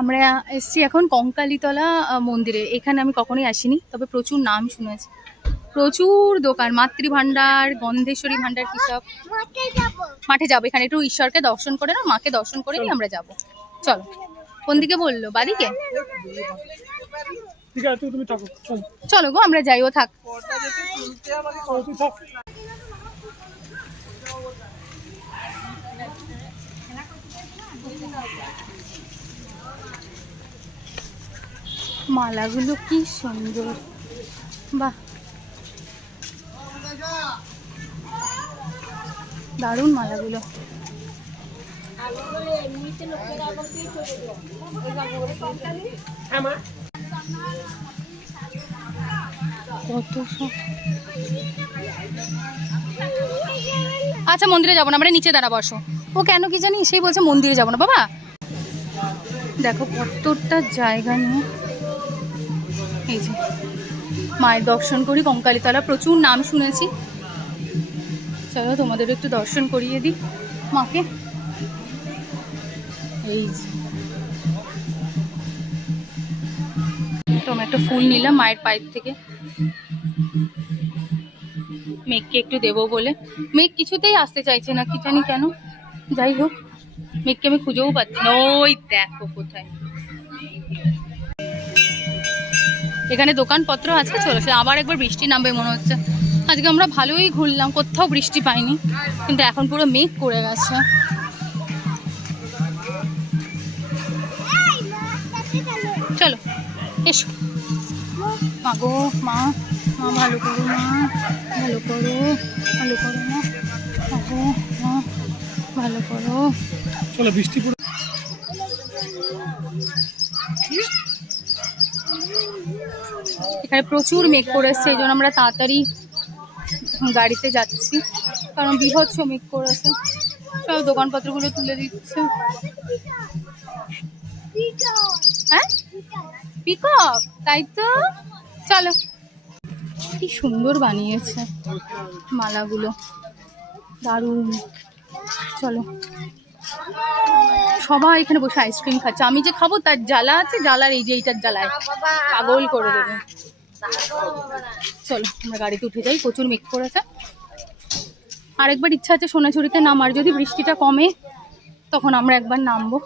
আমরা এসছি এখন কঙ্কালীতলা মন্দিরে। এখানে আমি কখনোই আসিনি, তবে প্রচুর নাম শুনেছি। প্রচুর দোকান, মাতৃভাণ্ডার, গন্ধেশ্বরী ভাণ্ডার, কি সব। মাঠে যাবো, এখানে একটু ঈশ্বরকে দর্শন করে না, মাকে দর্শন করে নিয়ে আমরা যাব। চলো। কোন দিকে বললো? বাদিকে? চলো গো, আমরা যাই, ও থাক। মালাগুলো কি সুন্দর, বাহ, দারুণ মালাগুলো। কত সব। আচ্ছা, মন্দিরে যাবো না, আমরা নিচে দাঁড়া, বসো। ও কেন কি জানি সেই বলছে মন্দিরে যাবো না। বাবা দেখো কতটা জায়গা নিয়ে। এই যে মায়ের দর্শন করি, কঙ্কালীতলা প্রচুর নাম শুনেছি। চলো তোমাদের একটু দর্শন করিয়ে দিই মাকে। এই যে তো আমি একটা ফুল নিলাম মায়ের পায়ের থেকে, মেঘকে একটু দেবো বলে। মেঘ কিছুতেই আসতে চাইছে না, কি জানি কেন। যাই হোক, মেঘকে আমি খুঁজেও পাচ্ছি না। ওই দেখো কোথায়। এখানে দোকানপত্র আছে। চলো, সে আবার একবার বৃষ্টি নামবে মনে হচ্ছে। আজকে আমরা ভালোই ঘুরলাম, কোথাও বৃষ্টি পাইনি, কিন্তু এখন পুরো মেঘ করে গেছে। চলো এসো। মা গো মা, মা ভালো করো, মা ভালো করো, ভালো করো না, মা গো মা ভালো করো। চলো বৃষ্টি পুরো। এখানে প্রচুর মেঘ করেছে, এই জন্য আমরা তাড়াতাড়ি গাড়িতে যাচ্ছি, কারণ বীভৎস মেঘ করেছে। সব দোকানপত্রগুলো তুলে দিচ্ছে। হ্যাঁ, পিকক, তাই তো। চলো, কি সুন্দর বানিয়েছে মালাগুলো, দারুণ। চলো, সবাই এখানে বসে আইসক্রিম খাচ্ছে। আমি যে খাবো তার জ্বালা আছে, জ্বালার এই যে এইটার জ্বালায় পাগল করে দেবে। চলো আমরা গাড়িতে উঠে যাই, প্রচুর মেঘ করেছে। আরেকবার ইচ্ছা আছে সোনাঝুরিতে নামার, যদি বৃষ্টিটা কমে তখন আমরা একবার নামবো।